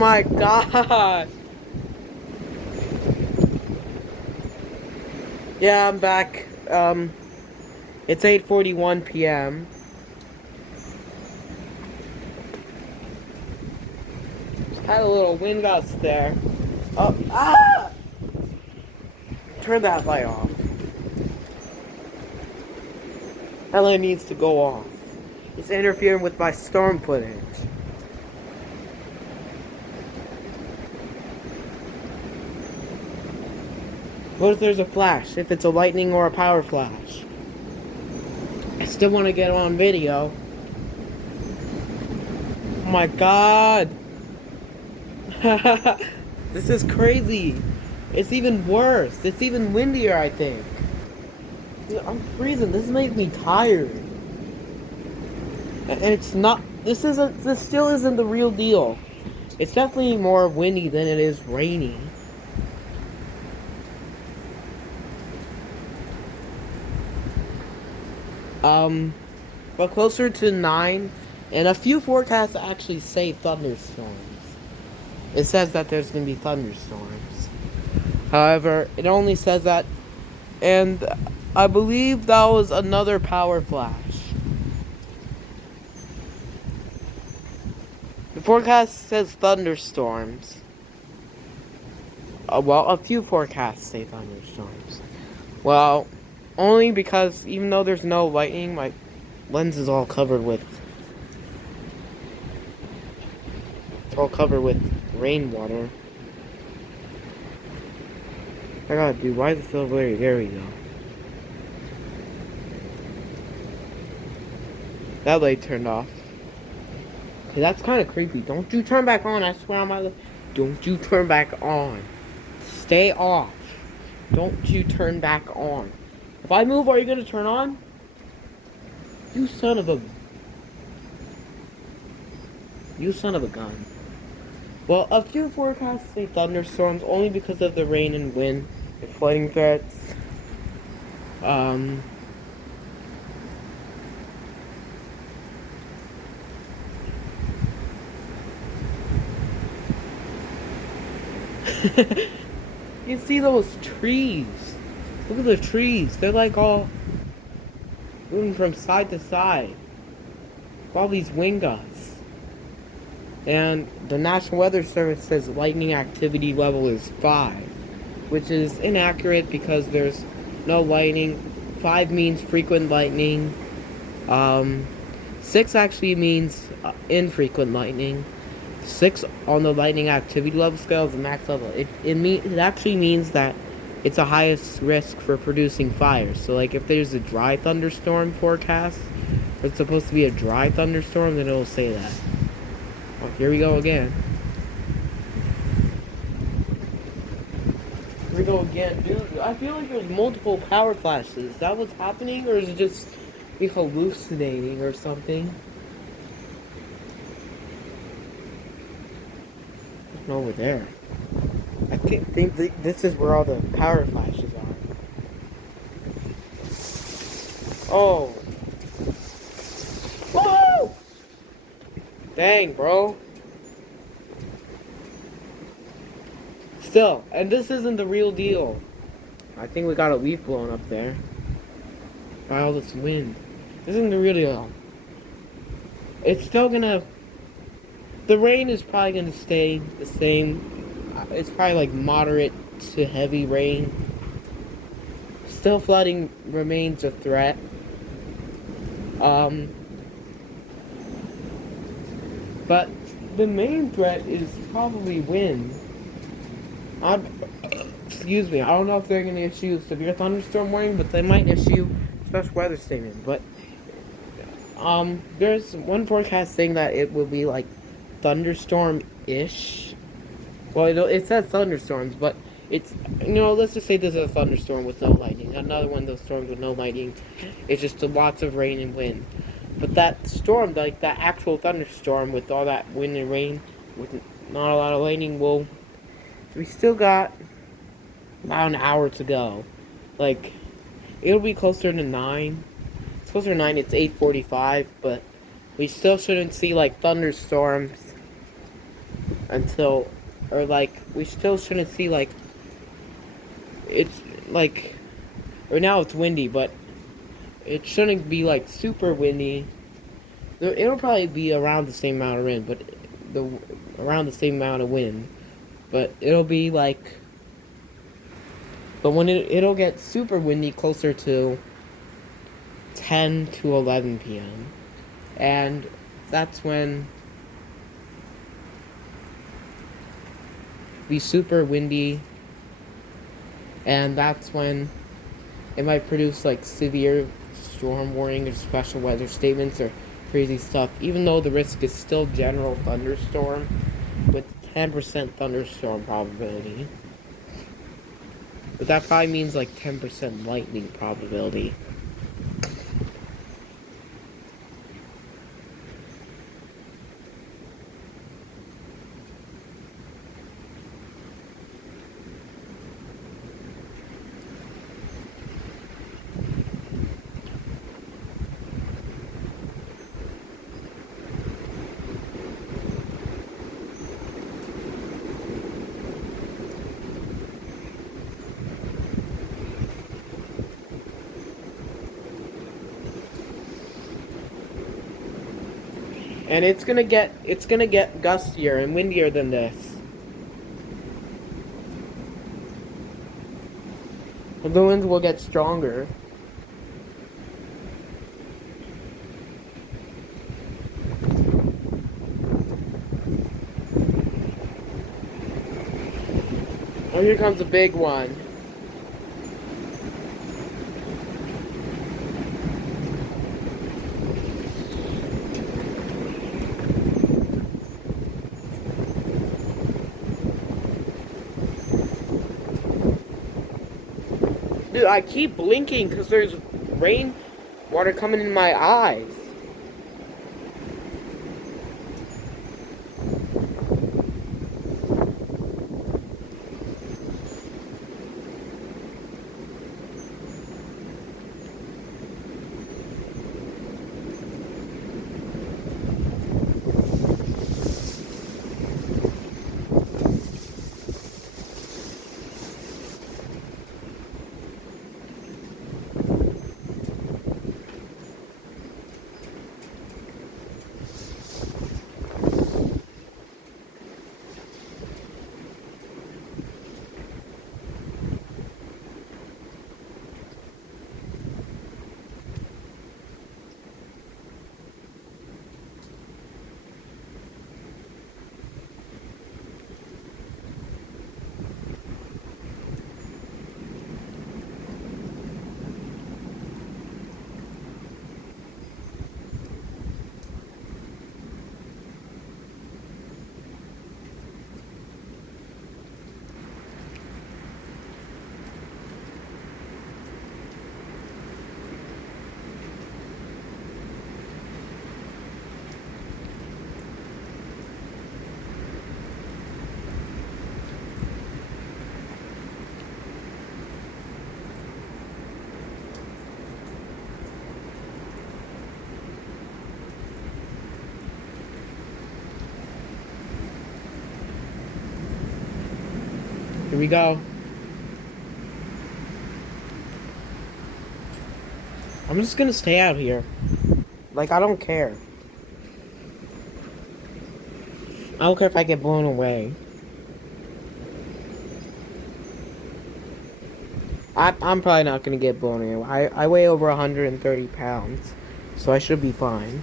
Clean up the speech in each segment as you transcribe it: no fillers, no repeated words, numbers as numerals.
my god. Yeah, I'm back. It's 8:41 p.m. Just had a little wind gust there. Oh, ah! Turn that light off. That light needs to go off. It's interfering with my storm footage. What if there's a flash? If it's a lightning or a power flash? I still want to get on video. Oh my god. This is crazy. It's even worse. It's even windier, I think. Dude, I'm freezing. This makes me tired. And it's not. This still isn't the real deal. It's definitely more windy than it is rainy. But closer to 9, and a few forecasts actually say thunderstorms. It says that there's gonna be thunderstorms. However, it only says that, and I believe that was another power flash. The forecast says thunderstorms. Well, a few forecasts say thunderstorms. Well, only because even though there's no lightning, my lens is all covered with... It's all covered with rainwater. I gotta do, why is it so blurry? There we go. That light turned off. Okay, that's kind of creepy. Don't you turn back on, I swear on my life. Don't you turn back on. Stay off. Don't you turn back on. If I move, are you gonna turn on? You son of a... You son of a gun. Well, a few forecasts say thunderstorms only because of the rain and wind and flooding threats. You see those trees? Look at the trees. They're like all moving from side to side. All these wind gusts. And the National Weather Service says lightning activity level is 5, which is inaccurate because there's no lightning. 5 means frequent lightning. 6 actually means infrequent lightning. 6 on the lightning activity level scale is the max level. It actually means that it's the highest risk for producing fires. So like if there's a dry thunderstorm forecast, it's supposed to be a dry thunderstorm, then it'll say that. Oh, here we go again. Here we go again. Dude, I feel like there's multiple power flashes. Is that what's happening, or is it just me hallucinating or something? Over there. I think this is where all the power flashes are. Oh. Whoa! Dang, bro. Still, and this isn't the real deal. I think we got a leaf blowing up there. By all this wind. This isn't the real deal. It's still gonna... The rain is probably going to stay the same. It's probably like moderate to heavy rain. Still flooding remains a threat. But the main threat is probably wind. Excuse me, I don't know if they're going to issue a severe thunderstorm warning, but they might issue a special weather statement. But there's one forecast saying that it will be like thunderstorm-ish. Well, it says thunderstorms, but it's, let's just say this is a thunderstorm with no lightning. Another one of those storms with no lightning. It's just lots of rain and wind. But that storm, like that actual thunderstorm with all that wind and rain, with not a lot of lightning, we still got about an hour to go. Like, it'll be closer to 9. It's closer to 9, it's 8:45, but we still shouldn't see, like, thunderstorms until, or like, we still shouldn't see like, it's like, or now it's windy, but it shouldn't be like super windy. It'll probably be around the same amount of wind, but the around the same amount of wind, but it'll be like, but when it'll get super windy closer to 10 to 11 p.m. and that's when be super windy, and that's when it might produce like severe storm warning or special weather statements or crazy stuff, even though the risk is still general thunderstorm with 10% thunderstorm probability. But that probably means like 10% lightning probability. And it's gonna get gustier and windier than this. The winds will get stronger. Oh, here comes a big one. Dude, I keep blinking because there's rain water coming in my eyes. Here we go. I'm just gonna stay out here. Like, I don't care. I don't care if I get blown away. I'm probably not gonna get blown away. I weigh over 130 pounds, so I should be fine.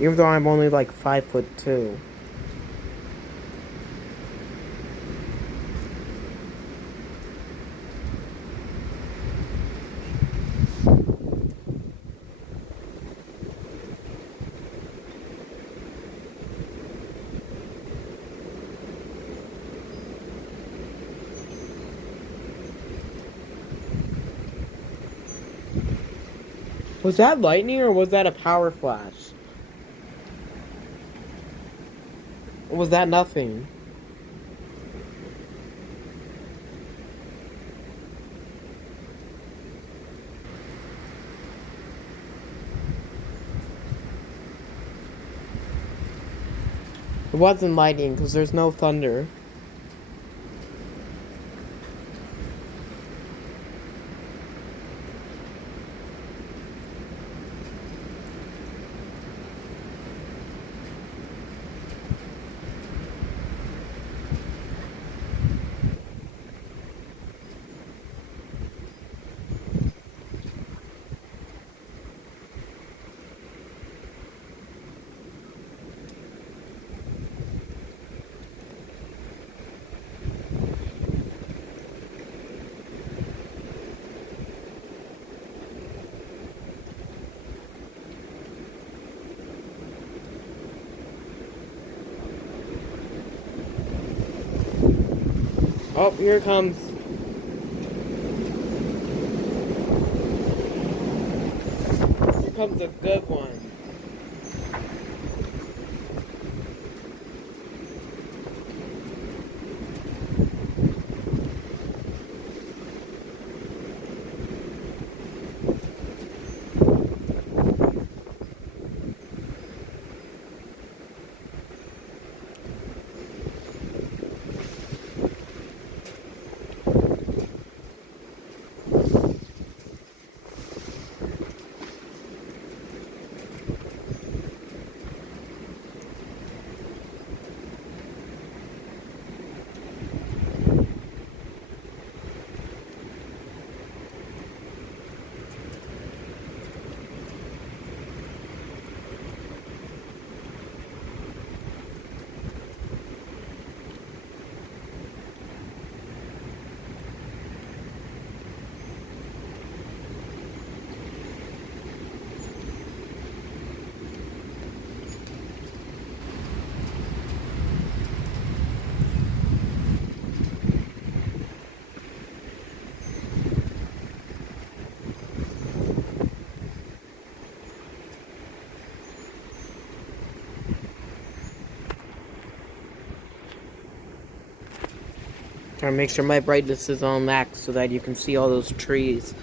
Even though I'm only like 5'2". Was that lightning or was that a power flash? Or was that nothing? It wasn't lightning because there's no thunder. Oh, here it comes. Here comes a good one. Trying to make sure my brightness is on max so that you can see all those trees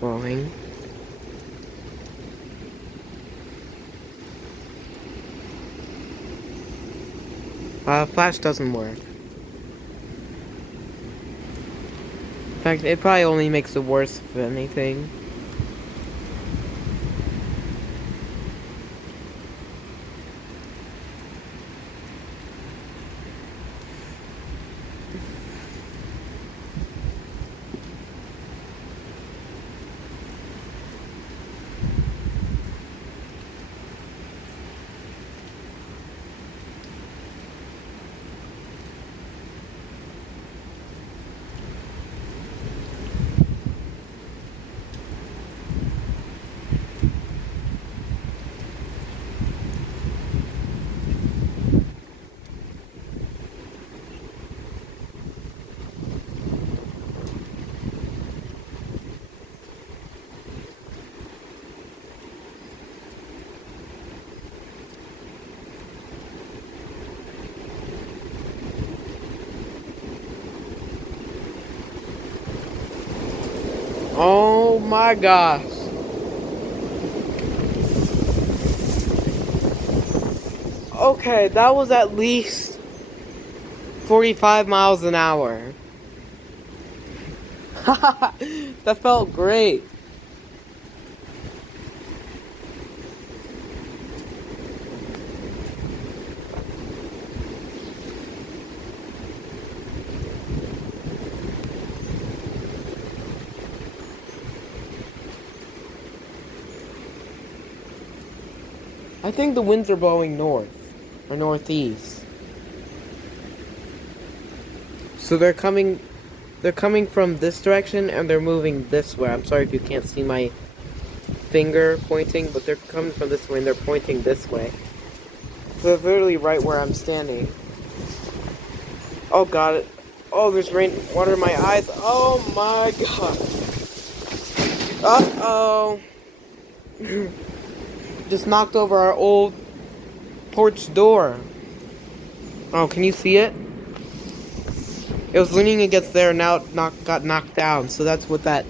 blowing. Flash doesn't work. In fact, it probably only makes it worse if anything. Oh my gosh. Okay, that was at least 45 miles an hour. That felt great. I think the winds are blowing north or northeast. So they're coming from this direction and they're moving this way. I'm sorry if you can't see my finger pointing, but they're coming from this way and they're pointing this way. So they're literally right where I'm standing. Oh god. Oh, there's rain water in my eyes. Oh my god. Uh-oh. Just knocked over our old porch door. Oh, can you see it? It was leaning against there and now it got knocked down. So that's what that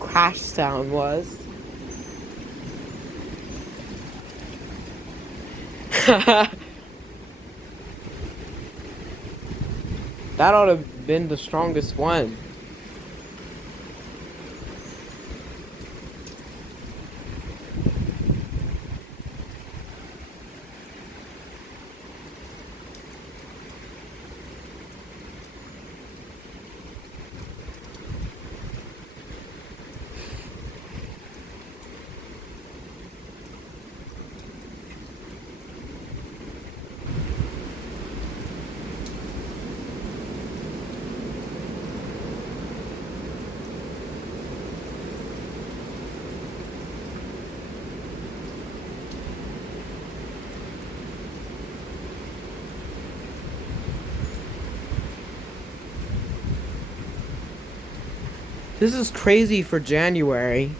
crash sound was. That ought to have been the strongest one. This is crazy for January.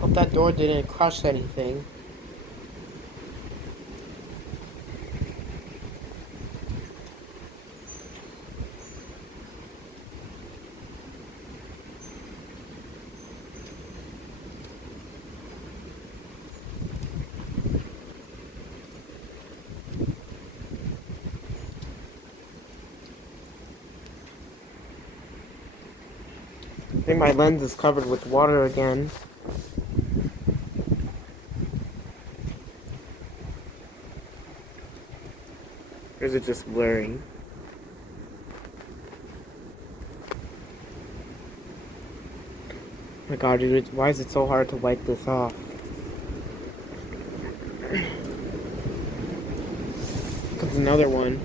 Hope that door didn't crush anything. I think my lens is covered with water again. Or is it just blurry? Oh my god, dude, why is it so hard to wipe this off? Comes another one.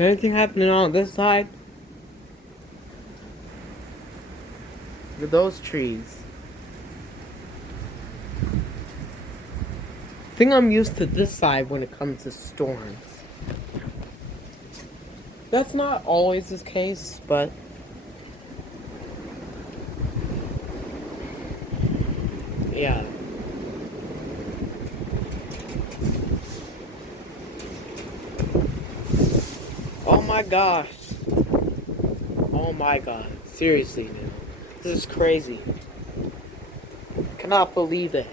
Is anything happening on this side? Look at those trees. I think I'm used to this side when it comes to storms. That's not always the case, but yeah. Oh my gosh. Oh my god. Seriously, dude. This is crazy. Cannot believe it.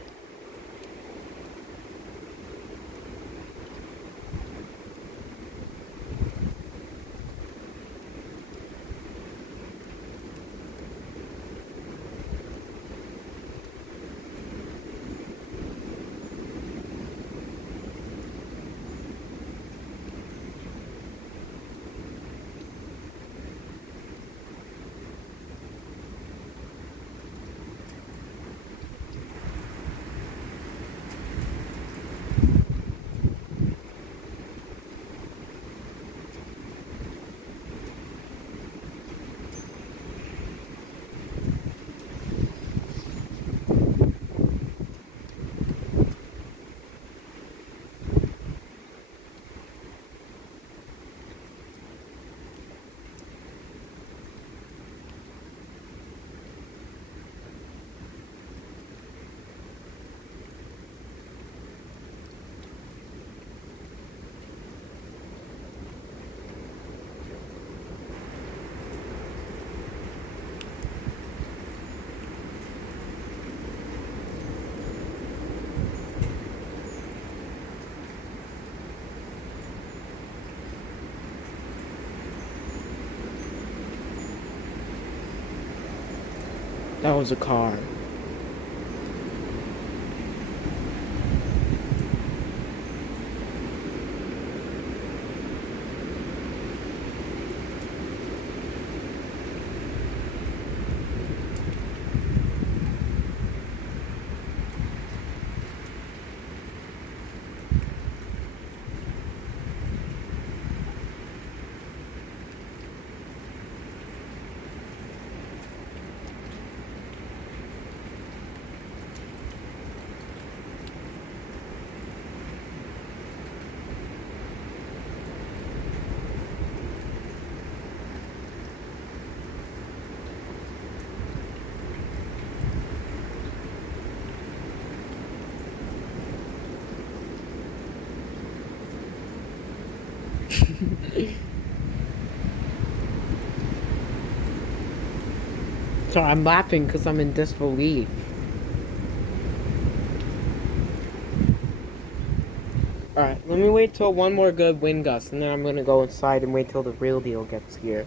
That was a car. So I'm laughing because I'm in disbelief. Alright, let me wait till one more good wind gust, and then I'm gonna go inside and wait till the real deal gets here.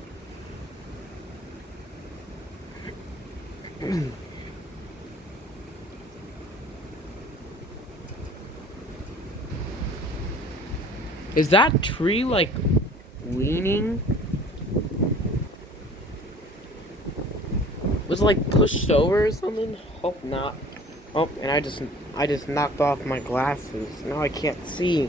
Is that tree, like, leaning? Was it, like, pushed over or something? Hope not. Oh, and I just knocked off my glasses. Now I can't see.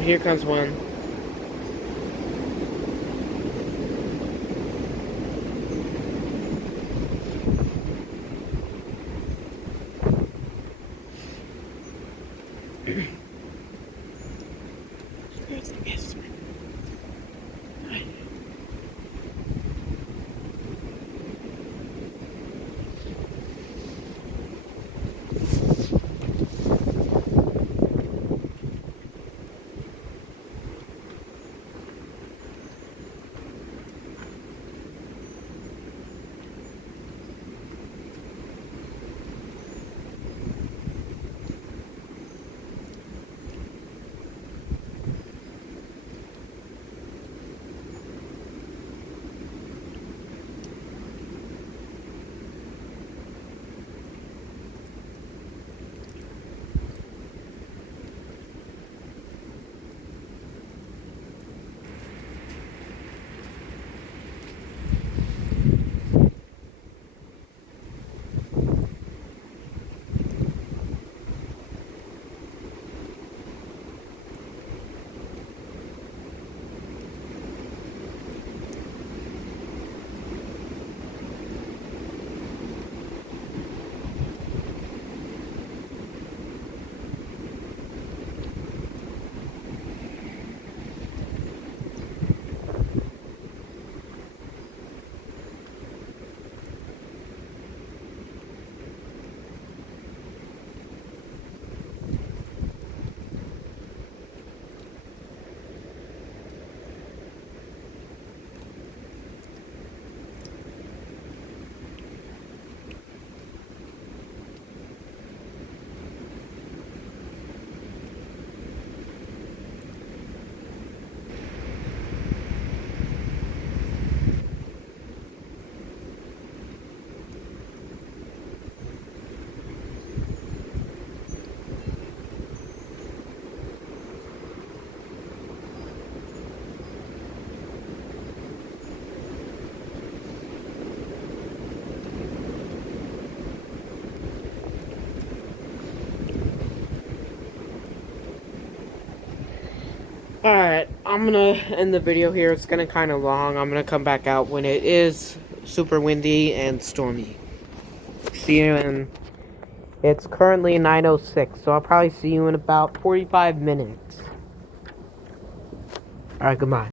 Here comes one. Alright, I'm gonna end the video here. It's gonna kinda long. I'm gonna come back out when it is super windy and stormy. See you in... It's currently 9:06, so I'll probably see you in about 45 minutes. Alright, goodbye.